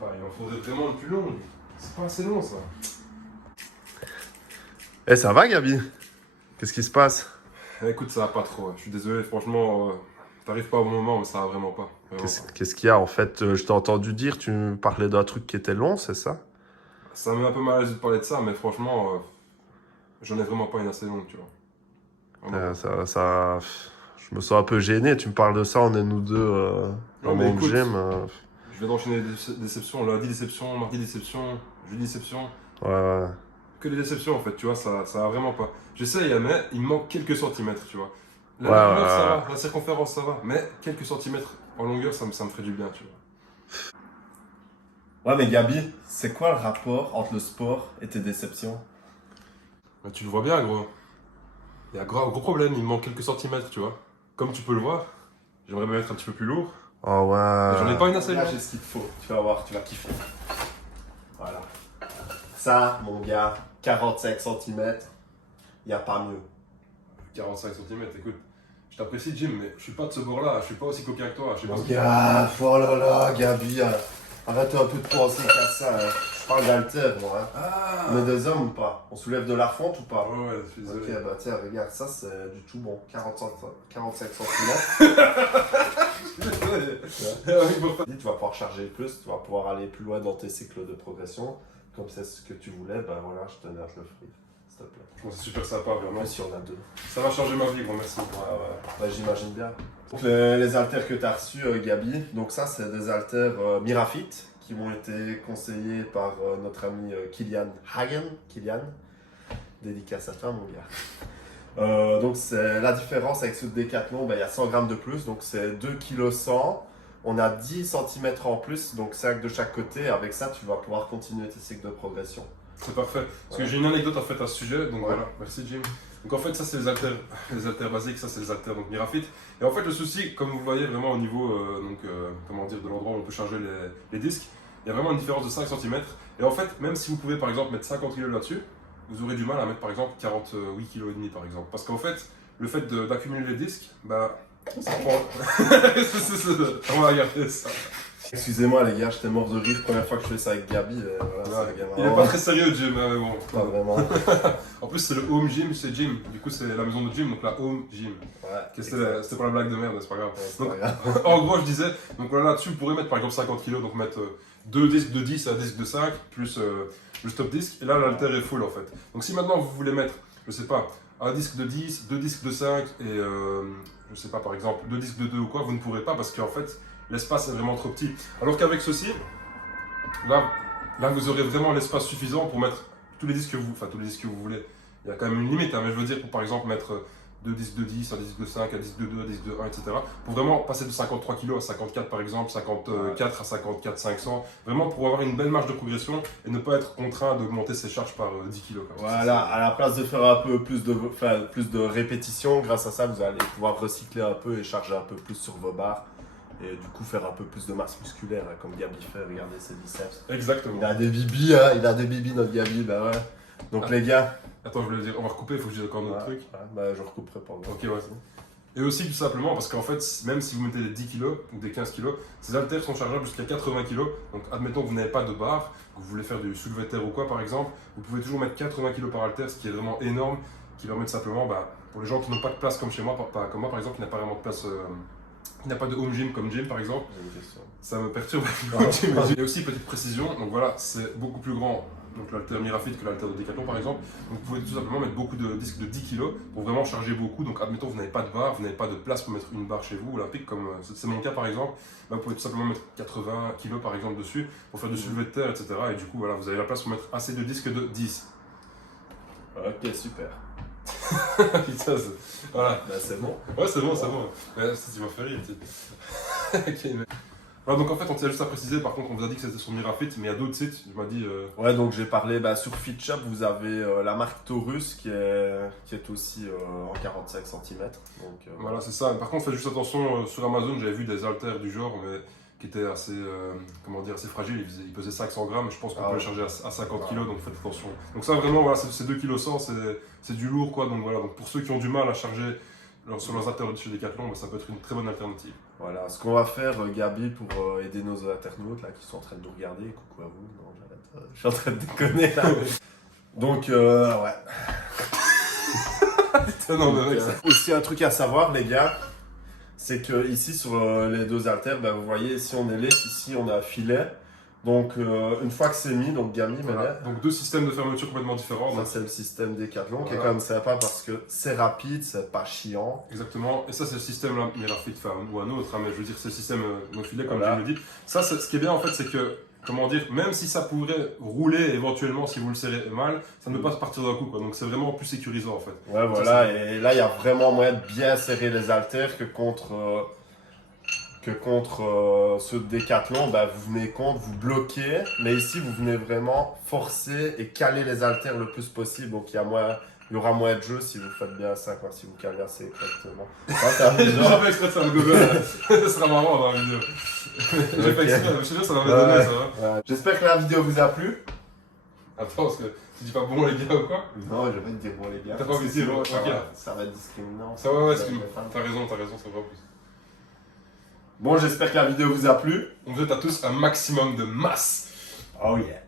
Il en faudrait vraiment le plus long. C'est pas assez long ça. Eh, ça va, Gabi? Qu'est-ce qui se passe? Écoute, ça va pas trop. Je suis désolé, franchement, t'arrives pas au bon moment, mais ça va vraiment pas. Vraiment pas. Qu'est-ce qu'il y a en fait? Je t'ai entendu dire, tu me parlais d'un truc qui était long, c'est ça? Ça me met un peu mal à l'aise de parler de ça, mais franchement, j'en ai vraiment pas une assez longue, tu vois. Vraiment pas. Je me sens un peu gêné. Tu me parles de ça, on est nous deux dans Non, mais mon écoute, gym. je viens d'enchaîner des déceptions. Lundi déception, mardi déception, jeudi déception. Ouais. Que des déceptions en fait, tu vois, ça va vraiment pas. J'essaye, mais il me manque quelques centimètres, tu vois. La Ouais, largeur, ouais, ça ouais. va, la circonférence, ça va, mais quelques centimètres en longueur, ça me ferait du bien, tu vois. Ouais, mais Gabi, c'est quoi le rapport entre le sport et tes déceptions? Mais tu le vois bien, gros. Il y a un gros problème, il me manque quelques centimètres, tu vois. Comme tu peux le voir, j'aimerais bien être un petit peu plus lourd, Oh mais j'en ai ouais. pas une assez Là, longue. j'ai ce qu'il te faut. Tu vas voir, tu vas kiffer. Voilà. Ça, mon gars, 45 cm, y a pas mieux. 45 cm, écoute. Je t'apprécie, Jim, mais je suis pas de ce bord-là, je suis pas aussi coquin que toi. Je sais pas Mon ce que- gars, oh là là, Gabi, arrête un peu de penser qu'à ça. Je parle d'haltère, moi. Ah On est des hommes ou pas? On soulève de la fonte ou pas? Ouais, je suis désolé. Ok, bah tiens, regarde, ça c'est du tout bon. 45 cm. Tu vas pouvoir charger plus, tu vas pouvoir aller plus loin dans tes cycles de progression. Comme c'est ce que tu voulais, ben voilà, je te nage le fruit, s'il te plaît. Bon, c'est super sympa, vraiment. Même si on a deux. Ça va changer ma vie, gros, merci. Ouais, j'imagine bien. Donc, les haltères que tu as reçus, Gabi, donc ça, c'est des haltères Mirafit qui m'ont été conseillés par notre ami Kylian Hagen. Kylian, dédicace à toi, mon gars. Donc, c'est la différence avec ceux de Decathlon, ben, il y a 100 grammes de plus, donc c'est 2 kg 100. On a 10 cm en plus, donc 5 de chaque côté. Avec ça, tu vas pouvoir continuer tes cycles de progression. C'est parfait. Parce que Ouais. j'ai une anecdote en fait à ce sujet, donc Ouais. voilà, merci Jim. Donc en fait, ça c'est les haltères basiques, ça c'est les haltères donc Mirafit. Et en fait, le souci, comme vous voyez vraiment au niveau comment dire, de l'endroit où on peut charger les disques, il y a vraiment une différence de 5 cm. Et en fait, même si vous pouvez par exemple mettre 50 kg là-dessus, vous aurez du mal à mettre par exemple 48 kg et demi par exemple. Parce qu'en fait, le fait d'accumuler les disques, bah ça prend. On va regarder ça. Excusez-moi les gars, j'étais mort de rire première fois que je fais ça avec Gabi. Voilà, c'est Il est pas très sérieux, Jim, mais bon. Pas vraiment. En plus, c'est le home gym, c'est Jim. Du coup, c'est la maison de Jim, donc la home gym. Ouais. C'était pour la blague de merde, c'est pas grave. Ouais, c'est Donc, pas grave. en gros, je disais, donc voilà, là-dessus, vous pourrez mettre par exemple 50 kg, donc mettre deux disques de 10 et un disque de 5, plus le stop disque, et là, l'haltère est full en fait. Donc, si maintenant vous voulez mettre, je sais pas, un disque de 10, deux disques de 5 et je sais pas, par exemple, deux disques de 2 ou quoi, vous ne pourrez pas parce qu'en fait, l'espace est vraiment trop petit. Alors qu'avec ceci, là, vous aurez vraiment l'espace suffisant pour mettre tous les disques que vous voulez. Il y a quand même une limite, hein, mais je veux dire, pour par exemple mettre deux disques de 10, un disque de 5, un disque de 2, un disque de 1, etc. Pour vraiment passer de 53 kg à 54 par exemple, 54 à 54 500, vraiment pour avoir une belle marge de progression et ne pas être contraint d'augmenter ses charges par 10 kg. Voilà, à la place de faire un peu plus de répétitions, grâce à ça, vous allez pouvoir recycler un peu et charger un peu plus sur vos barres. Et du coup, faire un peu plus de masse musculaire, hein, comme Gabi fait, regardez ses biceps. Exactement. Il a des bibis, hein, il a des bibis, notre Gabi, bah ouais. Donc les gars. Attends, je voulais dire, on va recouper, il faut que je dise encore un autre truc. Ouais, bah je recouperai pas. Ok, ouais. Et aussi tout simplement parce qu'en fait, même si vous mettez des 10 kg ou des 15 kg, ces haltères sont chargeables jusqu'à 80 kg. Donc admettons que vous n'avez pas de barre, que vous voulez faire du soulevé de terre ou quoi par exemple, vous pouvez toujours mettre 80 kg par haltère, ce qui est vraiment énorme, qui permet de simplement, pour les gens qui n'ont pas de place comme chez moi, pas comme moi par exemple, qui n'a pas vraiment de place, qui n'a pas de home gym comme Jim par exemple, J'ai une question. ça me perturbe. Et aussi petite précision, donc voilà, c'est beaucoup plus grand. Donc l'haltère Mirafit que l'haltère de Decathlon par exemple. Donc vous pouvez tout simplement mettre beaucoup de disques de 10 kg pour vraiment charger beaucoup. Donc admettons vous n'avez pas de barre, vous n'avez pas de place pour mettre une barre chez vous, olympique comme c'est mon cas par exemple, vous pouvez tout simplement mettre 80 kg par exemple dessus pour faire du soulevé de terre, etc. Et du coup voilà, vous avez la place pour mettre assez de disques de 10. Ok, super. Putain, voilà. Bah c'est bon. Ouais c'est bon, c'est bon. Ouais, ça tu m'as fait rire. Ok, mais... Voilà, donc en fait on tient juste à préciser, par contre on vous a dit que c'était sur Mirafit, mais il y a d'autres sites, je m'ai dit... Ouais, donc j'ai parlé sur FitShop, vous avez la marque Taurus qui est aussi en 45 cm. Donc, Voilà, c'est ça. Par contre, faites juste attention, sur Amazon, j'avais vu des haltères du genre, mais qui étaient assez, assez fragiles. Ils pesaient 500 grammes, je pense qu'on peut les charger à 50 kg, donc faites attention. Donc ça, vraiment, voilà, c'est 2 kg 100, c'est du lourd, quoi. Donc voilà, donc pour ceux qui ont du mal à charger sur leurs haltères de chez Decathlon, ça peut être une très bonne alternative. Voilà, ce qu'on va faire, Gabi, pour aider nos internautes là, qui sont en train de nous regarder, coucou à vous, non, j'arrête, je suis en train de déconner là. Donc, ouais. Non, mais mec, ça- Aussi, un truc à savoir, les gars, c'est que ici sur les deux haltères, ben, vous voyez, ici on est lisse, ici on a un filet. Donc, une fois que c'est mis, donc Gabi, voilà. Donc deux systèmes de fermeture complètement différents. ça Donc, c'est le système Decathlon qui est Voilà. quand même sympa parce que c'est rapide, c'est pas chiant. exactement. Et ça, c'est le système là, mais la fit femme ou un autre, hein, mais je veux dire, c'est le système nos filets, comme Voilà. je le dis. Ça, ce qui est bien en fait, c'est que, comment dire, même si ça pourrait rouler éventuellement si vous le serrez mal, ça ne peut pas partir d'un coup, quoi. Donc c'est vraiment plus sécurisant en fait. Ouais, voilà, et là il y a vraiment moyen de bien serrer les haltères que contre ceux de Decathlon, bah, vous venez contre, vous bloquez, mais ici vous venez vraiment forcer et caler les haltères le plus possible, donc il y aura moins de jeu si vous faites bien ça, quoi, si vous calez assez correctement. Ça, c'est un J'ai genre. pas fait exprès de faire le gobel, ça sera marrant dans la vidéo. J'ai pas exprès, mais je te jure, ça m'avait donné, ça va. Ouais. J'espère que la vidéo vous a plu. Attends, parce que tu dis pas bon les gars ou quoi? Non, je vais te dire bon les gars. T'as pas envie de dire, Sinon, ok. ça va être discriminant. Ça va, ouais, Ça va excuse-moi. être fan. T'as raison, c'est vrai en plus. Bon, j'espère que la vidéo vous a plu. On vous souhaite à tous un maximum de masse. Oh yeah.